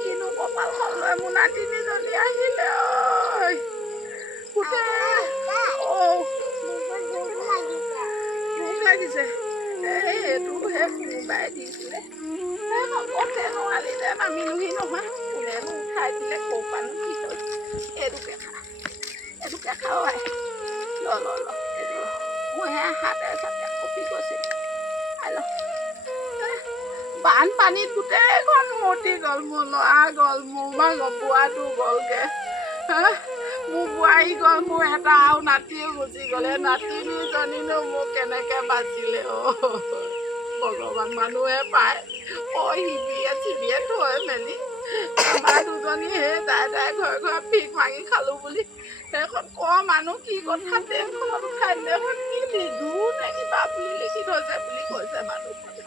কিনো কপাল হল মোৰ নাতিনীজনী আহিলে ঐ লাগিছে এইটোহে কোনোবাই দিছিলে এই নম্বৰতে নোৱাৰিলে নামিলোহি নহয় কোনেনো આવીને પપ્પાનું કીધું એ રૂપિયા એ રૂપિયા ખાવા લો લો લો હું હે હાથે સાથે કપી গৈছে। আলো বানপানীত মতি গ'ল মোৰ ল'ৰা গ'ল, মোৰ মা বোৱাটো গ'লগৈ। মোৰ বোৱাৰী গ'ল, মোৰ এটা আৰু নাতিও বুজি গলে। এই নাতি দুজনীনো মোক কেনেকৈ বাচিলে? অ' ভগৱান, মানুহে পায়। অ' শিবিয়ে, চিবিয়ে থৈ মেলি। আমাৰ দুজনী সেই তাই তাই ঘৰে ঘৰে ভিক মাগি খালো বুলি। সেইখন ক মানুহ কি কথা ট্ৰেইনখনত উঠাই কিবা বুলি লিখি থৈছে বুলি কৈছে মানুহখনে।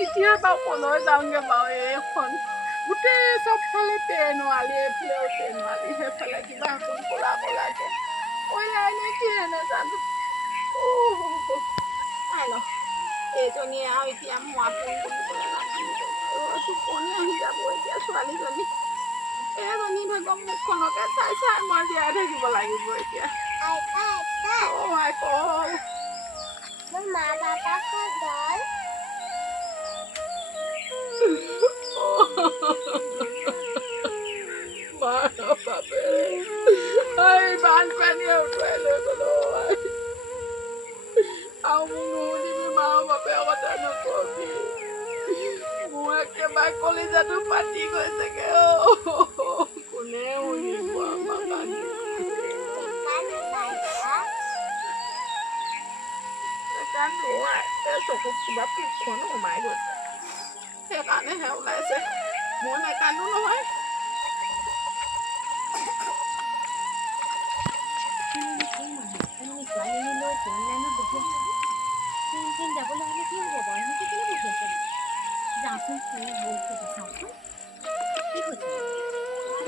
এতিয়া বাৰু কলৈ যাওঁগে বাৰু এইখন। গোটেই চবফালে ট্ৰেইনৱালী এইফালেও ট্ৰেইনৱালী সেইফালে কিবা এখন কি। এনে জানো? চাই ল এইজনীয়ে আৰু এতিয়া মোৰ আপোন টোপনি আহি যাব এতিয়া ছোৱালীজনী। এইজনী ভাগৰ মুখখনকে চাই চাই মই জীয়াই থাকিব লাগিব এতিয়া অ' মাই কল মা গ'ল বাপে এই বানপানীয়ে উঠুৱাই লৈ গ'ল আৰু মোক মা বাপে কথা নকবি মোৰ একেবাৰে কলিজাটো পাতি গৈছেগে অ' ของหนูไม้ด้วยเท่ากันนะฮะหลายเซ็ตหมูในการนู้นเลย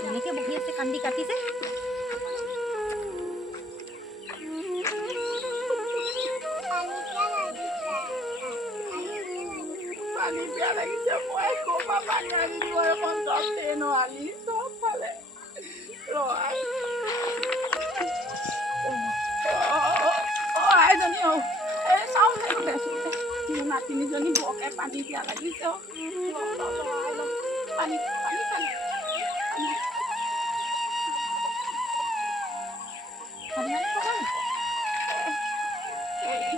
অনেকে বকিয়েছে কান্দি কাটিছে লাগিছে পানী বেয়া লাগিছে মই ক'ৰপা পানী আনি দিব এখন চব ট্ৰেইনৰ আলি চব ফালে ৰয় অ আইজনী অ এই চাওঁ সেইটো দেচোন দে মোৰ নাতিনীজনী বৰকে পানী বেয়া লাগিছে অ ল, ল, ল, আই ল। পানী পানী পানী পানী পানী আনি খাবা নেকি? এই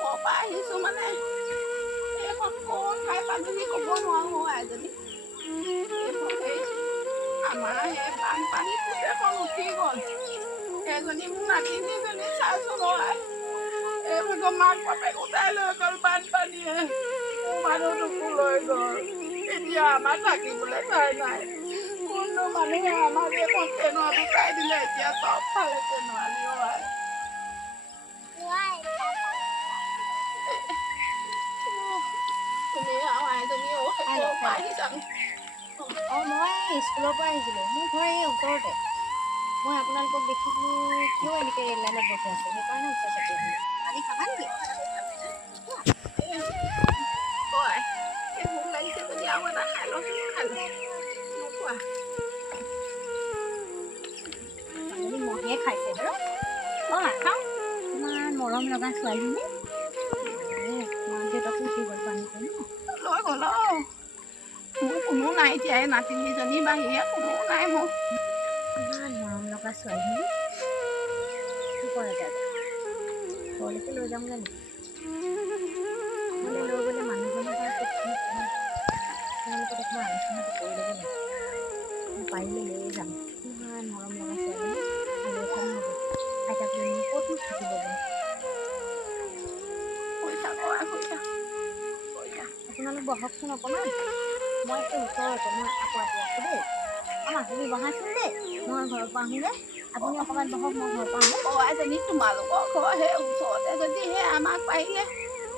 ক'ৰপা আহিছোঁ মানে এইখন ক'ত ঠাই পালোহি ক'ব নোৱাৰোঁ সেই আমাৰ সেই বানপানীত গোটেইখন উঠি গ'ল। এজনী মোৰ নাতিনীজনী চাইছোঁ নহয়। এইভাগৰ মাক বাপেক উঠাই লৈ গ'ল বানপানীয়ে। মানুহটোকো লৈ গ'ল। এতিয়া আমাৰ থাকিবলৈ ঠাই নাই। কোনো মানুহে আমাক এইখন ট্ৰেইনত উঠাই দিলে। এতিয়া চব ফালে ট্ৰেইনৱালী হয় আৰু অ পৰা মই স্কুলৰ পৰা আহিছিলোঁ। মোৰ ঘৰ এই ওচৰতে। মই আপোনালোকক দেখিলোঁ কিয় এনেকৈ ৰেল লাইনত বহি আছে? সেইকাৰণে ওচৰ চাপি আহিলোঁ। পানী খাবা নেকি? হয় এই ভোক লাগিছে যদি আৰু এটা খাই লচোন খাই ল নোখোৱা। আপুনি মহে খাইছে। বাৰু অঁ নাখাওঁ। ইমান মৰম লগা ছোৱালীজনী। এই নাতিনীজনী বাহিৰে কোনো নাই মোৰ ইমান মৰম লগা তাই ঘৰলৈকে লৈ যামগৈ নেকি ঘৰলৈ লৈ গ'লে মানুহজনৰ তেওঁলোকৰ মই আলোচনাটো কৰি ল'ব মই পাৰিলে লৈয়ে যাম ইমান মৰম লগা ছোৱালীজনী আৰু এখন হ'ব আইতাক লৈ ক'তনো থাকিব পইচা আপোনালোক বহকচোন অকণমান মই এই ওচৰতে মই আকৌ আহি আছোঁ দেই আমাক তুমি বহাচোন দেই মই ঘৰৰ পৰা আহোঁগৈ আপুনি অকণমান বহক মই ঘৰৰ পৰা আহোঁ অ এজনী তোমালোকৰ ঘৰ সেই ওচৰতে যদি সেই আমাক পাৰিলে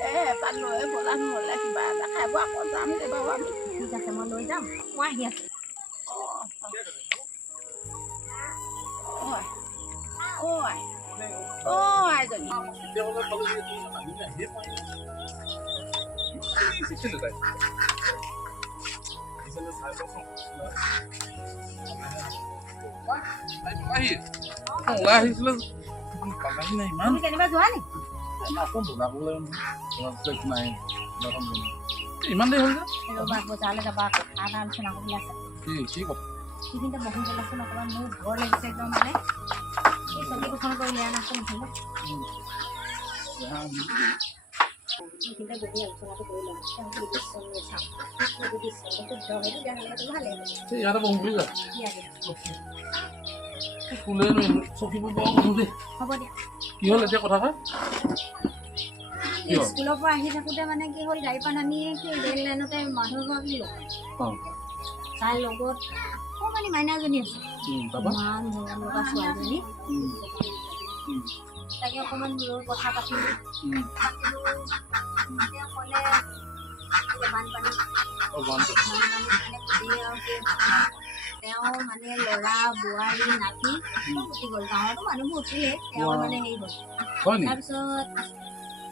এ এপাত লৈ ব'লা নহ'লে কিবা এটা খাই বৈ আকৌ যামগৈ বাৰু আমি ঠিক আছে মই লৈ যাম মই আহি আছোঁ অ অ' আই অ' আইজনী والله والله لازم طلعينا ايمان كان ما زهاني ما كنت لا والله رزقك معي لا الحمد لله ايمان ده هو ده بقى بقى على ده بقى انا عم شنو اقول لك কি কি কথা কি দিনটা বহু বলা শোনা করা মু ঘর লাগছে একদম মানে এই সব কিছু শোনা করে নিয়ে আনা কোন ছিল হ্যাঁ এখানটা কি হ'ল এতিয়া কথা স্কুলৰ পৰা আহি থাকোঁতে মানে কি হ'ল গাড়ীৰ পৰা নামি সেই ৰেল লাইনতে মানুহ এগৰাকী লগ তাইৰ লগত অকণমানি মাইনা এজনী আছে। ইমান মৰম লগা ছোৱালীজনী। তাকে অকণমান লৈ কথা পাতিলোঁ তেওঁ ক'লে বানপানী মানে সুধি আৰু সেই তেওঁ মানে ল'ৰা বোৱাৰী নাতি উঠি গ'ল। গাঁৱতো মানুহবোৰ উঠিলে তেওঁ. মানে হেৰি নেকি তাৰপিছত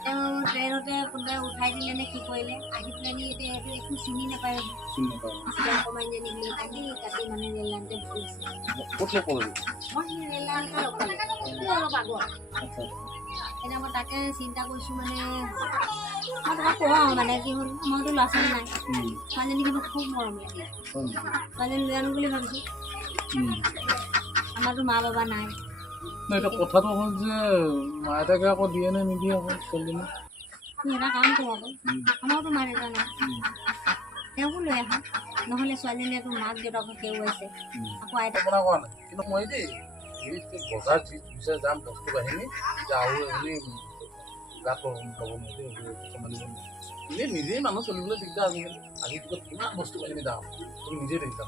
ট্ৰেইনতে কোনোবাই উঠাই দিলে নে কি কৰিলে আহি পেলাই এতিয়া এইটো একো চিনি নাপায়। চিনি নাপাওঁ অকণমান যেনি বুলি কান্দি কাটি মানে ৰেল লাইনতে আছে। ক'ত লগ পালে? মই সেই ৰেল লাইনতে অকলে অলপ আগত। আচ্ছা এতিয়া মই তাকে চিন্তা কৰিছোঁ মানে মই তোমাক কওঁ মানে কি হ'ল মইতো ল'ৰা ছোৱালী নাই ছোৱালীজনী কিন্তু খুব মৰম লাগে। ছোৱালীজনী লৈ আনো বুলি ভাবিছোঁ। আমাৰতো মা বাবা নাই। নাই, এতিয়া কথাটো হ'ল যে মাইতাকে আকৌ দিয়ে নে নিদিয়ে আকৌ ছোৱালীজনী তুমি এটা কাম কৰোঁ আমাৰতো মা দেউতা নাই তেওঁকো লৈ আহা। নহ'লে ছোৱালীজনীয়েতো মাক দেউতাকক কেৰুৱাইছে। উম। আকৌ আইতা কল্পনা কৰা নাই কিন্তু মই দেই যি দিছে যাম বস্তু বাহিনী এতিয়া আৰু এজনী গাত ল'ব নিজেই মানুহ চলিবলৈ দিগদাৰ আজিকালি। আজিৰ যুগত কিমান বস্তু বাহিনী দাম। তুমি নিজেই দেখিছা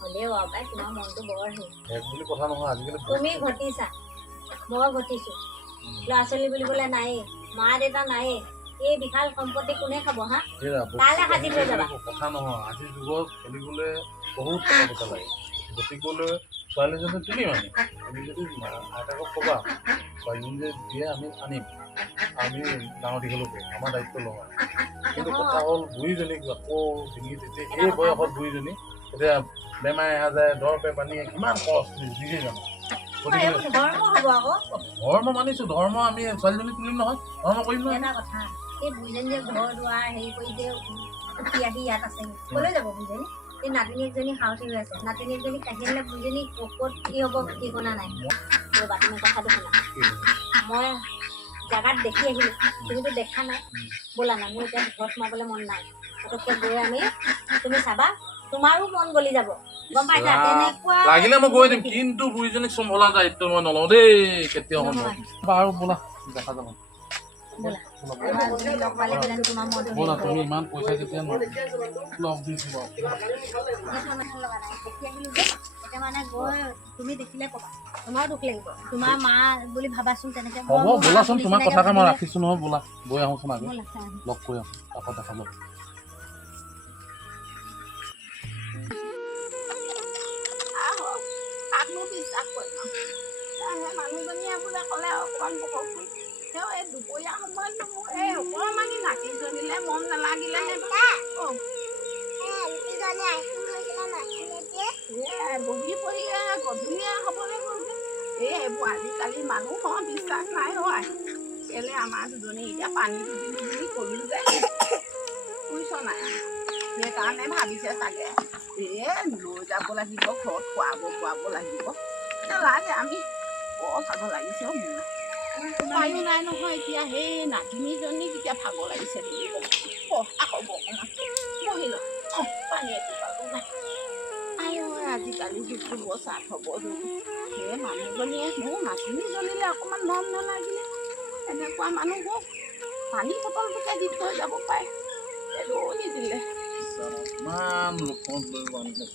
হ'লেও আৰু পাই তোমাৰ মনটো বৰ বুলি কথা নহয় আজিকালি তুমি ঘটিছা মই ঘটিছোঁ। ল'ৰা ছোৱালী বুলিবলৈ নায়েই মা দেউতা নায়েই এই বিশাল সম্পত্তি কোনে খাব হা? সেয়া, বস্তু কাইলৈ সাজি থৈ যাবা। বাহিনীৰ কথা নহয় আজিৰ যুগত চলিবলৈ বহুত টকা পইচা লাগে গতিকেলৈ ছোৱালীজনী তুমি মানে তুমি যদি মা- আইতাকক ক'বা ছোৱালীজনী যে দিয়ে আমি আনিম। আমি ডাঙৰ দীঘলো কৰিম আমাৰ দায়িত্ব লওঁ। কিন্তু কথা হ'ল বুঢ়ীজনীক আকৌ ডিঙি তেতিয়া সেই বয়সত বুঢ়ীজনী এতিয়া বেমাৰ অহা যায় দৰ পে পানীয়ে কিমান খৰচ নিজে জানো ধৰ্ম মানিছোঁ ধৰ্ম আমি ছোৱালীজনী তুলিম নহয় ধৰ্ম কৰিম নহয়। এটা কথা এই বুঢ়ীজনী যে ঘৰ দুৱাৰ হেৰি কৰি যে উঠি আহি ইয়াত আছে। ক'লৈ যাব বুঢ়ীজনী? এই নাতিনী এজনী সাৰথি হৈ আছে। নাতিনী এজনী কাঢ়ি আনিলে বুঢ়ীজনী ক'ত কি হ'ব ঠিকনা নাই। ৰ'বা তুমি কথাটো শুনা। মই জেগাত দেখি আহিলোঁ তুমিতো দেখা নাই। ব'লা না মোৰ এতিয়া ঘৰত সোমাবলৈ মন নাই। পটককৈ গৈ আমি তুমি চাবা তোমাৰো মন গলি যাব। গম পাইছা। তেনেকুৱা লাগিলে মই গৈ দিম কিন্তু বুঢ়ীজনীক চম্ভলা দায়িত্ব মই নলওঁ দেই কেতিয়াও। নলওঁ। বাৰু ব'লা দেখা যাব। ব'লা। লগ পালে পেলাই তোমাৰ মনটো ব'লা হেৰি তুমি কৰিব। ইমান পইচা কেতিয়া ন লগ দিছোঁ বাৰু। এতিয়া মানে লগা নাই। দেখি আহিলোঁ যে, এতিয়া মানে গৈ তুমি দেখিলে ক'বা। তোমাৰো দুখ লাগিব। তোমাৰ মা বুলি ভাবাচোন তেনেকে। হ'ব মই মোৰ ব'লাচোন মাৰ তোমাৰ নিচিনাকে কথাকে মই ভাবিলে- ৰাখিছোঁ নহয় ব'লা। গৈ আহোঁচোন আগে। ব'লা, চাই আহিম। লগ কৰি আহোঁ তাৰপৰা দেখা যাব। বিশ্বাস কৰিম আৰু সেই মানুহজনীয়ে বোলে ক'লে অকণমান বহকচোন তেওঁ এই দুপৰীয়া সময়ত মোক এই অকণমানি নাতিজনীলে মন নালাগিলে নে অ' ৰুটিজনী আইচক্ৰীম খাইছিলে নাছিলে যে এই বহি এই গধূলিয়ে হ'বলৈ গ'ল এই এইবোৰ আজিকালি মানুহৰ বিশ্বাস নাই হয় কেলে আমাৰ দুজনী এতিয়া পানী তুলিলোঁ বুলি ক'লোঁ যে বুজিছ নাই সেইকাৰণে ভাবিছে চাগে এই লৈ যাব লাগিব ঘৰত খোৱাব খোৱাব লাগিব নালাগে আমি বৰ ভাগৰ লাগিছে অ' মোৰ উপায়ো নাই নহয় এতিয়া সেই নাতিনীজনীক এতিয়া ভাগৰ লাগিছে বুলি ক'ব অ' আকৌ অকণমান বহি লওঁ অ' পানী এটোপালো নাই আজিকালি যুগটো বৰ স্বাৰ্থপৰ যুগ সেই মানুহজনীয়ে মোৰ নাতিনীজনীলে অকণমান মৰম নালাগিলে এনেকুৱা মানুহক পানী বটলটোকে দি থৈ যাব পাৰে এইটো নিদিলে ইমান লোকত লৈ আনিছে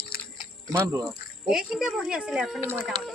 কিমান দূৰ? এইখিনিতে বহি আছিলে আপুনি মই যাওঁতে।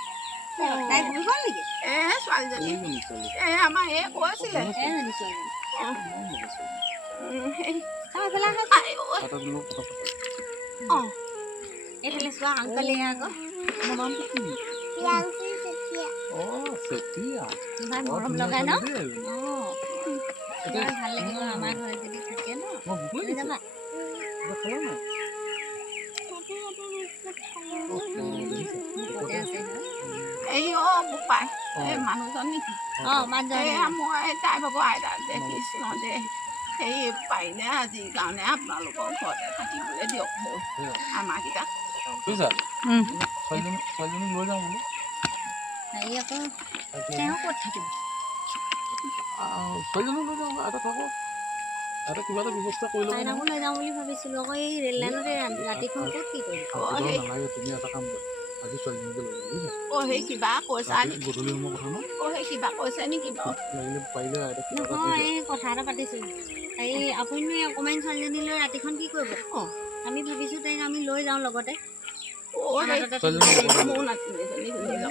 মৰম লগাই ন ভালো লাগিব আমাৰ ঘৰত যদি থাকে ন। যাবা? অ' বোপাই এই মানুহজন অঁ মানুহজন মই তাই ভাবো আইতা যে কৃষ্ণ যে সেই পাৰিলে আজিৰ কাৰণে আপোনালোকৰ ঘৰতে থাকিবলৈ দিয়ক। আমাৰকেইটা বুজিছা? ছোৱালীজনী ছোৱালীজনী লৈ যাওঁ বোলো। হেৰি আকৌ তেওঁ ক'ত থাকিব? ছোৱালীজনী লৈ যাওঁ এটা থাকক। এটা কিবা এটা ব্যৱস্থা কৰি ল'ব চাইনাকো লৈ যাওঁ বুলি ভাবিছিলোঁ। আকৌ এই ৰেল লাইনতে ৰা- ৰাতিখন ক'ত কি কৰিম তুমি এটা কাম কৰা। আজি ছোৱালীজনীকে লৈ যাওঁ বুজিছা অ' সেই কিবা কৈছা নেকি গধূলি সময়ৰ কথা ন অ' সেই কিবা কৈছে নেকি বাৰু লাগিলে পাৰিলে এটা কিবা এটা নহয় দি এই কথা এটা পাতিছোঁ এই আপুনি অকণমান ছোৱালীজনী লৈ ৰাতিখন কি কৰিব অঁ আমি ভাবিছোঁ তাইক আমি লৈ যাওঁ লগতে অ' নাতিনীজনী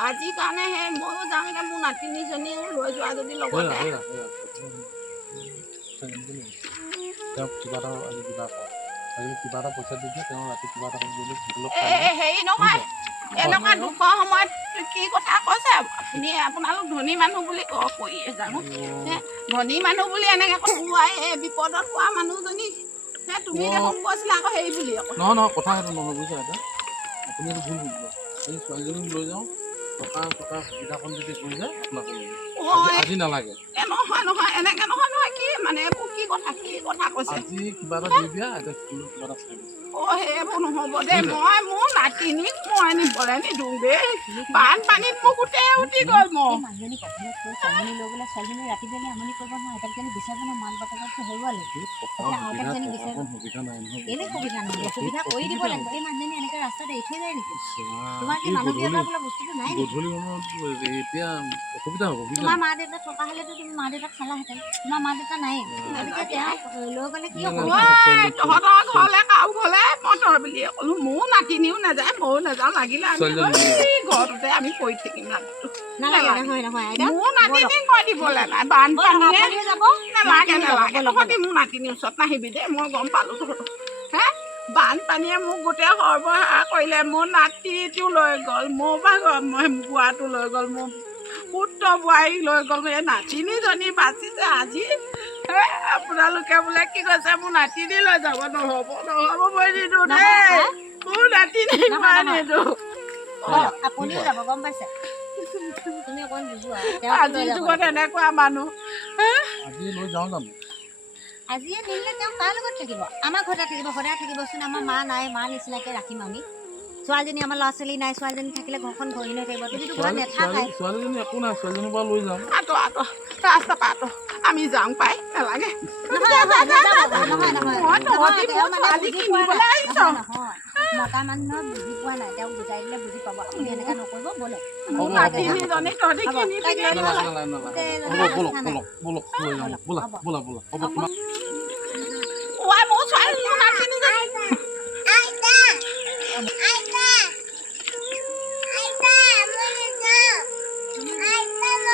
আজিৰ কাৰণে সেই ময়ো যাওঁগে মোৰ নাতিনীজনীও লৈ যোৱা যদি লগতে যাওঁ। কিবা এটা আজি কিবা এটা আজি কিবা এটা পইচা দি দিয়ে তেওঁ ৰাতি কিবা এটা কৰি দিলে হোটেলত এ খাই এ, হেৰি নহয় এনেকুৱা দুখৰ সময়ত কি কথা কৈছে? আপুনি আপোনালোক ধনী মানুহ বুলি ক- কৈয়ে জানো? হে, ধনী মানুহ বুলি এনেকে কোৱাই এই বিপদত পোৱা মানুহজনী। হে তুমি অ। দেখোন কৈছিলা আকৌ হেৰি বুলি আকৌ। নহয় নহয় কথা সেইটো নহয় বুজিছা এতিয়া আপুনি এইটো ভুল বুজিব এই ছোৱালীজনীক লৈ যাওঁ টকা টকা সুবিধাকণ যদি কৰি যায় আপোনাকো আজি- নালাগে। নহয় নহয় এনেকে নহয় নহয় কি মানে কথা কি কথা কৈছে? আজি কিবা এটা দি দিয়া এতিয়া স্কুলত কিবা এটা চাই অ সেইবোৰ নহ'ব দেই মই মোৰ নাতিনীক মই নিবলৈ নিদিওঁ দেই বানপানীত মোৰ গোটেই উঠি গ'ল মোৰ মানুহজনী লৈ গ'লে ছোৱালীজনী ৰাতি আমনি কৰিব নহয় আইতাক বিচাৰিব নহয় মাক বাপেককতো হেৰুৱালে এই টকাৰ এতিয়া জানি টকা বিচাৰিব। অকণ সুবিধা নহয়। সুবিধা কৰি দিব লাগিব। এই মানুহজনী এনেকৈ ৰাস্তাত এৰি থৈ যায় নেকি? ইছৰাম, তোমাৰ কি মানৱীয়তা বোলা বস্তুটো নাই গধূলি সময়ত এতিয়া অসুবিধা হ'ব তোমাৰ মা দেউতা থকা হ'লেতো তুমি মা দেউতাক চালাহেঁতেন। তোমাৰ মা দেউতা নাই তহঁতৰ ঘৰলে কাৰো ঘৰলে বুলিয়ে ক'লো নাতিনীও নাযায় ময়ো নাযাওঁ লাগিলে আমি ঘৰটোতে আমি পৰি থাকিম মোৰ দিবলৈ নাই বানপানীয়ে আপুনিও যাব। নালাগে নাতিনীও যাব, নালাগে ব'লক, তহঁতি মোৰ নাতিনীৰ ওচৰত নাহিবি দেই মই গম পালোঁ তহঁতৰ। হে? বানপানীয়ে মোক গোটেই সৰ্বহাৰা কৰিলে মোৰ নাতিটো লৈ গ'ল মোৰ ভাগৰ মই বোৱাটো লৈ গ'ল মোৰ পুত্ৰ বোৱাৰী লৈ গ'ল। এই নাতিনীজনী বাচিছে আজি। আপোনালোকে বোলে কি কৈছে? মোৰ নাতিনী লৈ যাব নহ'ব নহ'ব মই নিদিওঁ দেই। মোৰ নাতিনী মই। নিদিওঁ। আপুনিও যাব গম পাইছে? আজিৰ যুগত এনেকুৱা মানুহ আজিয়ে নিলে তেওঁ কাৰ লগত থাকিব? আমাৰ ঘৰতে থাকিব সদায় থাকিবচোন আমাৰ মা নাই মা নিচিনাকে ৰাখিম আমি। ছোৱালীজনী আমাৰ ল'ৰা ছোৱালী নাই ছোৱালীজনী থাকিলে ঘৰখন ঘহী হৈ থাকিব। তুমিতো ঘৰত নেথাকাই ছোৱালী- ছোৱালীজনী একো নাই ছোৱালীজনীৰ পৰা লৈ যাম। আঁতৰ আঁতৰ ৰাস্তা আঁতৰ। আমি যাওঁ পাই নালাগে। মতা মানুহক বুজি পোৱা নাই। তেওঁক বুজাই দিলে বুজি পাব। আপুনি এনেকৈ নকৰিব ব'লক মোৰ হ'ব,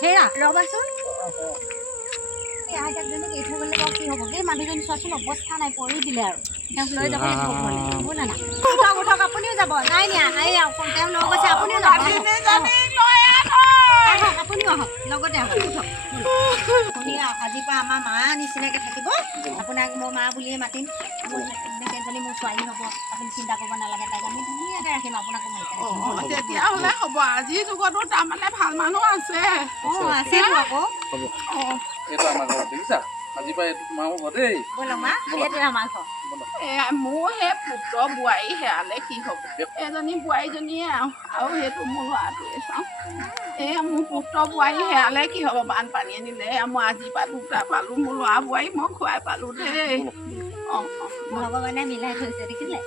হেৰা ৰ'বাচোন এই আইতাকজনীক এৰি থৈ গ'লে বাৰু কি হ'ব এই মানুহজনী চোৱাচোন অৱস্থা নাই পৰি দিলে আৰু তেওঁক লৈ যাব লাগিব ঘৰলৈ হ'ব না নাই উঠক উঠক আপুনিও যাব. নাই নিয়া এই অকণ তেওঁ লৈ গৈছে আপুনিও যাব. আহক, নাতিনীজনীক লৈ আন ঐ। আহক আপুনিও আহক লগতে আহক উঠক আপুনি আজিৰ পৰা আমাৰ মা নিচিনাকৈ থাকিব আপোনাক মই মা বুলিয়ে মাতিম মোৰ এনেকৈ এজনী মোৰ ছোৱালী হ'ব আপুনি চিন্তা কৰিব নালাগে তাইক আমি ধুনীয়াকৈ ৰাখিম আপোনাকো তেতিয়াহ'লে হ'ব। আজিৰ যুগতো তাৰমানে ভাল মানুহ আছে। অঁ আছেতো আকৌ হ'ব। অ। এইটো আমাৰ ঘৰত দেখিছা আজিৰ পৰা এইটো তোমাৰ হ'ব দেই। ব'লক মা সেইটোৱে আমাৰ ঘৰ। এয়া মোৰ সেই পুত্ৰ বোৱাৰী হেৰালে কি হ'ব? এজনী বোৱাৰীজনীয়ে আৰু সেইটো মোৰ ল'ৰাটোৱে চাওঁ। এয়া মোৰ পুত্ৰ বোৱাৰী হেৰালে কি হ'ব? বানপানী আনিলে। এয়া মই আজিৰ পৰা দুটা পালোঁ। মোৰ ল'ৰা বোৱাৰী মই খুৱাই পালোঁ দেই। অঁ অঁ ভগৱানে মিলাই থৈছে দেখিলে?